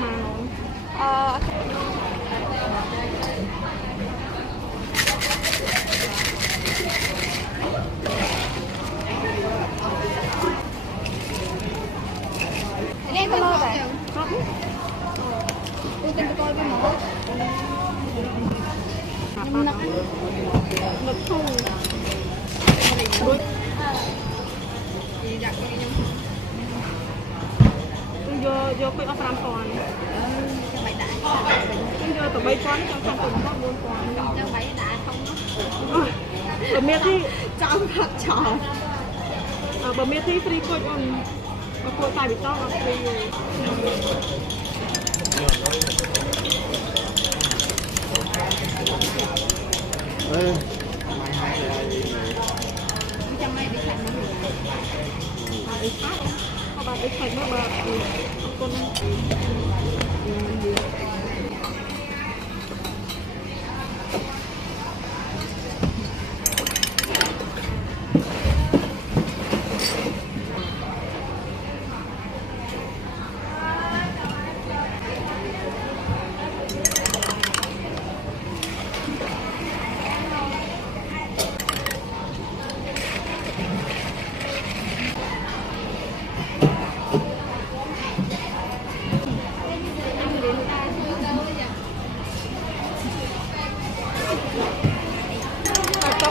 bao mà Em có lo vậy? không Tôi tin coi cái món nhưng nó ngực thu vô quay off ram còn cho mày đã vô tụi bay con trong trong tụi nó 4 con cho mày đã không đó bờ miệt thì trong thật trò bờ miệt thì free coi on cô tài bị to là free cho mày bị thành để phát không bà để thành nó bà con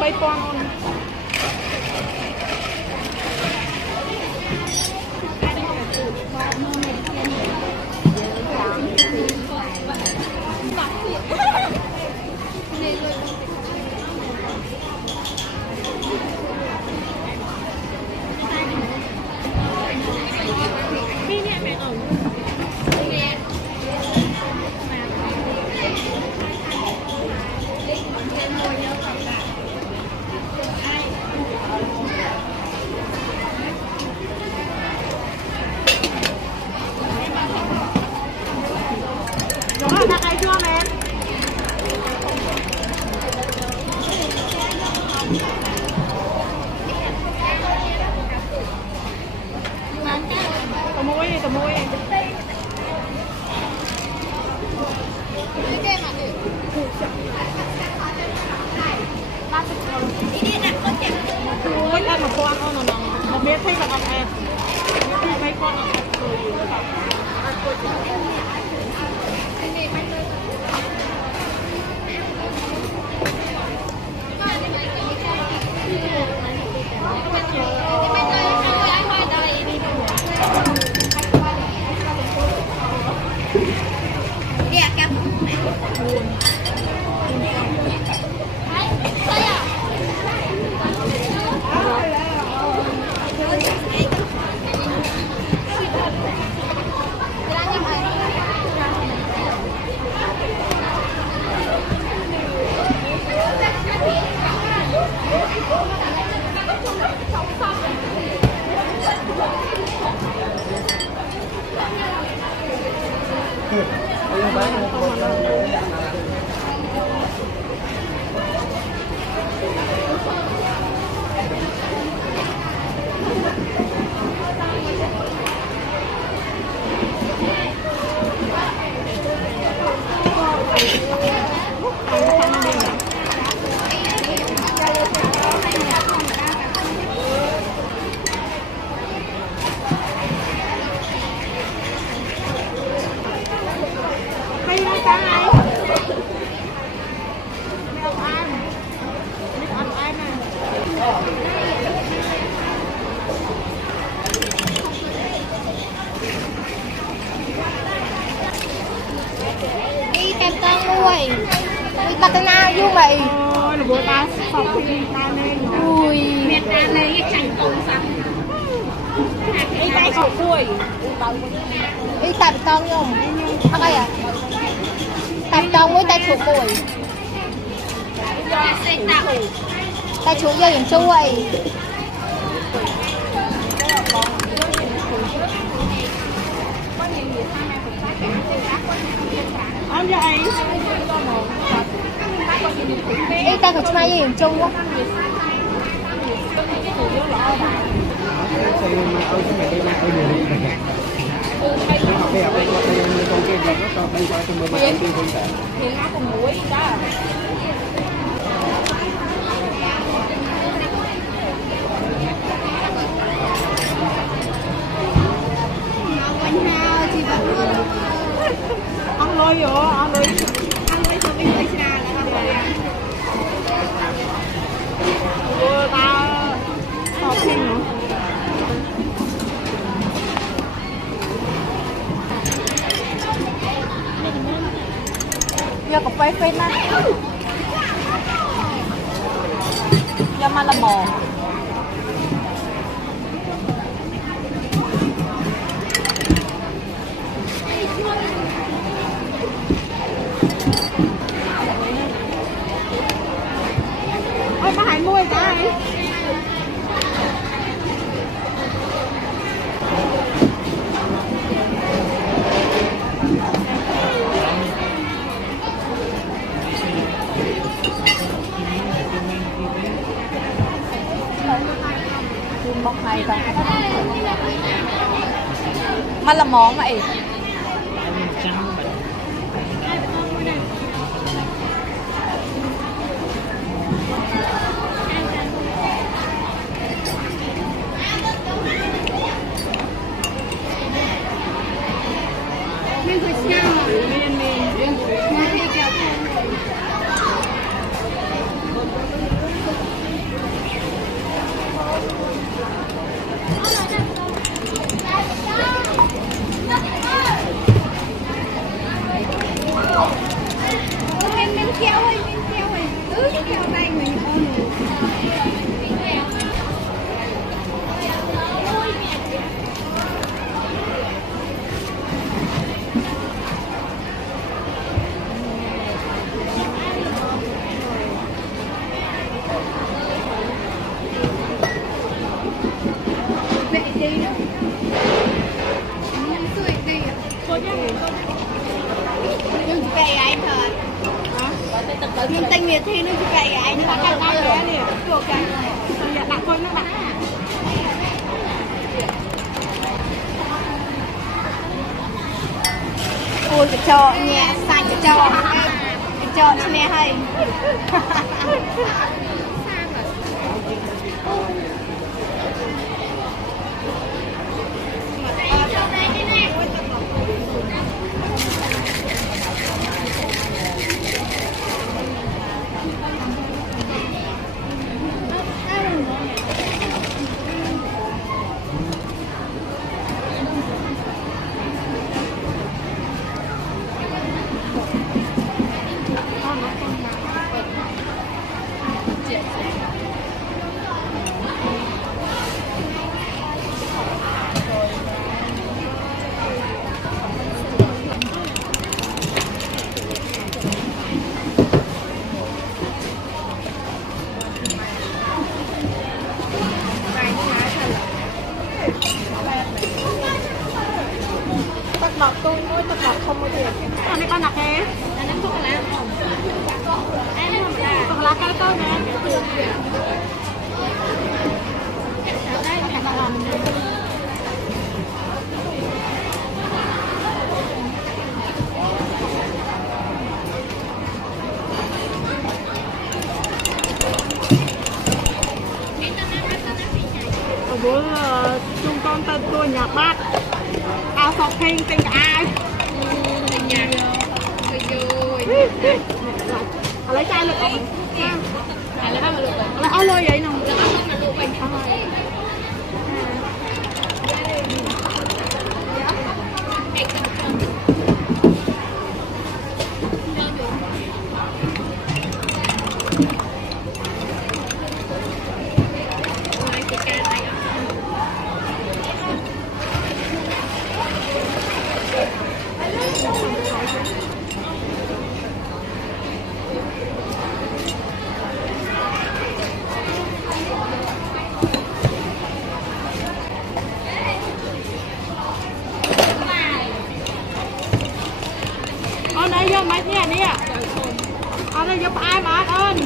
bay con đặt ai chưa mẹ tao mua đi ôi ăn một con thôi nó một biết thấy là ăn em mấy con nó đi kem tao nuôi đi bắt tao nào vô mày ôi là bố ta sọc đi ta lên ui Việt Nam này cái chẳng công sao cái tay sọc đuôi đi tập tông không thằng ấy à tập tông với tay chuột cùi tay chuột vô dùng chui ăn vậy đi tay của chúng mày dùng chung quá xây mà ơi cái mẹ đi mà ơi đường đi. Học đi học đi con kia đây qua trong bờ mai tiên con tệ thì nó còn muối đó ăn lôi vô ăn lôi cho mình lấy ra là ăn rồi ta họ xin nữa giờ cà phê phết á giờ mà là mò ôi bà Hải mua gì vậy bọc hay ta mà là món vậy mình phải sao miên mình kéo ơi kéo tay mình ôm vậy đi đó tuổi đi nhưng cái ai thật nhưng tay miệt thì nó cái ai nó cái cái nè chuột cái dạ đặt con nó đặt ôi cái cho nhẹ xanh cái cho cho nè hay tắt lọt tôi nuôi tắt lọt không có tiền con này con nạp thế anh thuốc lá không anh không là còn lá cây tôi nè bữa chung con tên tôi nhà bác ao sọc hình tình ai nhà rồi lấy chai lực không lấy bao lượt lấy áo lôi vậy nè là lượt mình đây vô mấy nha nè ở đây giúp ai mà ơn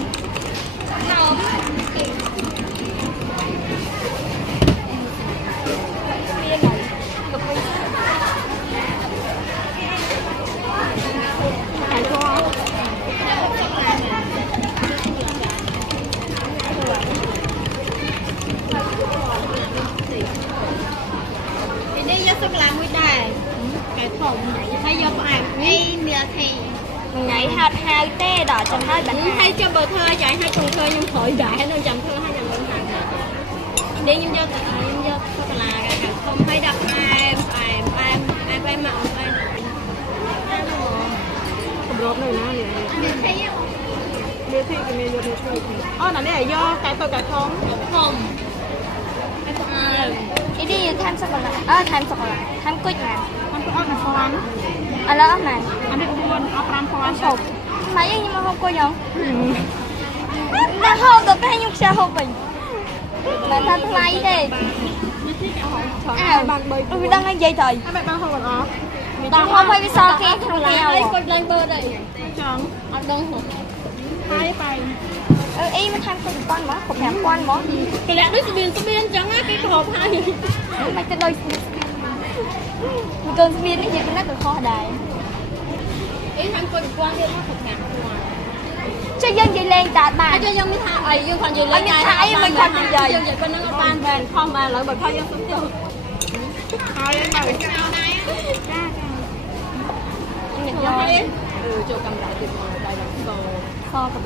sô cô la muối đài cái thùng hay vô phải ấy mía thì ngày hai tê đỏ trong hai bánh hay cho bờ thơ chạy hai cùng thơ nhưng khỏi đại nó chậm thơ hai nhầm bên hàng đi nhưng vô sô cô la cái không hay đập em mặn em รอบเลยนะเนี่ย mía thì เนื้อที่กับเนื้อเนื้อที่อ๋อนั่นเนี่ยย่อไก่ตัวไก่ท้อง không ý đi tham sô cô la tham sô cô la tham quýt nè มันก็เอาหนังสวรรค์ à lớp này อันนี้อุบลเอาปรามสวรรค์ hộp mấy nhưng mà không có giống là hộp được cái nhung xe hộp mình mà ta lấy đi à đang ăn dây thời ให้แบบบางคนก่อนอ๋อ đang không phải sao khi không là theo ấy con lên bơ đây จัง ăn đông hả ให้ไป ý mới tham con bó cục hẹp con bó cái lẽ nó sẽ biên chẳng á cái hộp hai mày cái đôi mình cần biên cái gì cũng nó từ kho đài ý thằng con quan đi nó hộp hẹp cho dân gì lên trả bà cho dân mới tha ấy dân còn gì lên này thấy mình còn gì vậy dân vậy con nó ban về không mà lỡ bởi thôi dân xuống tiêu ให้ไป mình cho cho em cho cầm lại thì đây là cái kho cặp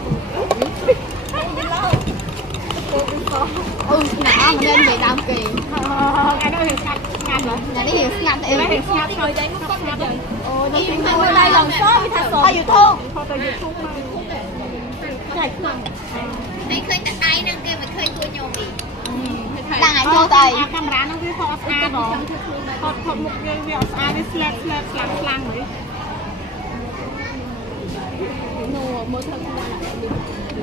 nã mà lên về đam kỳ ไก่ก็เห็นชัดงานเหรอ nhà nó hiểu ngặt เห็นไหมเห็นชัดเลย đấy nó có ngặt rồi โอ้ย đi thằng đây lòng xóa với thằng sổ YouTube พอตัวยูทูบมา chạy khôngไม่เคยแต่ไอ้นั่งเกมไม่เคยตัวโยมอีก đang ở chỗ đây កាមេរ៉ាហ្នឹងវាថតស្អាតហ៎ថតមុខយើងវាអត់ស្អាតវាស្លែបខ្លាំងហ៎ nô mới thật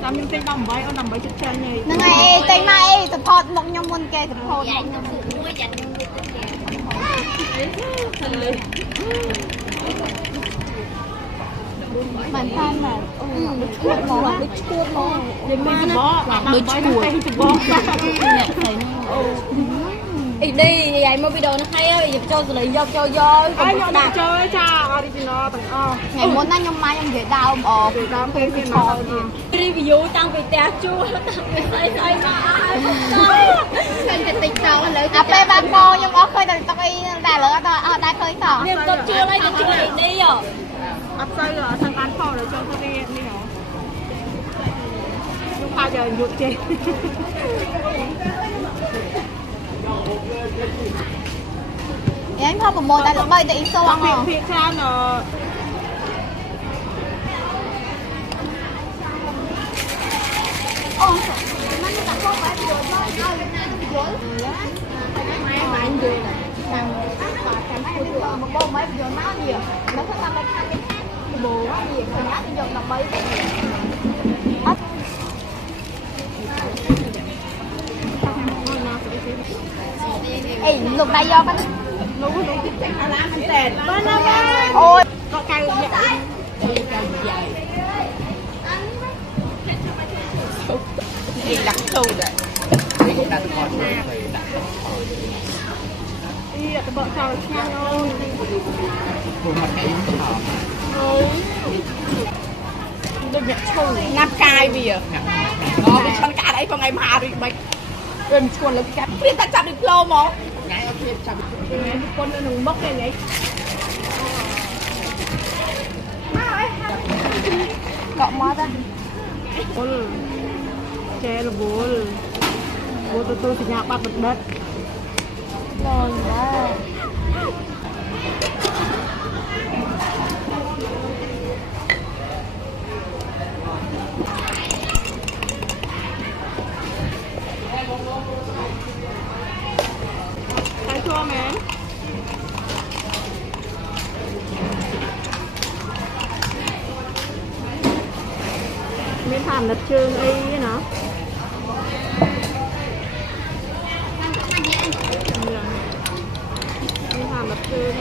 តាមខ្ញុំទិញ18អូន18ចិត្តចាញ់ហី nè ngày tay mai support một nhóm môn kê support vậy nó cũng mua dành cho người bản thân mà chuột mỏ cái chuột mỏ យើងទិញច្បោដូចឈួរទិញច្បោ ý đi vậy mà video nó hay á giờ cho rồi vô អើញ៉ាំដាក់ចូលចា original ទាំងអស់ ngày muốn anh nhóm mai em dễ đau ồ ពីដើមពេលវាណោះទៀត review តាំងពីផ្ទះជួតាំងពីស្អីមកអើឃើញតែ TikTok ឥឡូវ à pe ba cô nhưng có khơi từ tóc y đã lỡ đó ở đây khơi tỏ មានទៅជួអីទៅជួអីនេះហ៎ អត់សូវថាបានផលដល់ចូលទៅនេះហ៎ខ្ញុំថាយកយុទ្ធចេះ em thôi một đại lục bay để iso ភា không ភាគច្រើន ồ nó đã không phải rồi thôi rồi mai bạn gì thằng một bông mấy giờ nó nhiều nó có làm cái thằng cái bồ quá nhiều thằng nhát thì dùng là bay ê lục đây do cái នោះ អាឡាមែនតើបានណា ôi ក៏កៅ Đi đặt sâu đấy. Đi cũng đặt con rồi. អីទៅបកចោលឆ្ងាញ់អូន Khuôn mặt cái cũng thỏ. ដូចអ្នកឈូ ងាប់កាយវា Nó bị chân cả đấy, con ngày mà đi bạch. វិញឈួនលើកាត់ព្រៀនតែចាប់ឌីប្លូមក Ngay ở phía trong. គុណនៅនឹងមុខហ្នឹងហី cọ mót á អូលចែរវល់វល់ទទួលសញ្ញាបត្របណ្ឌិត rồi đó តែជួមែនមានថាអាណិតជើងអីណាមានថាអាណិតជើង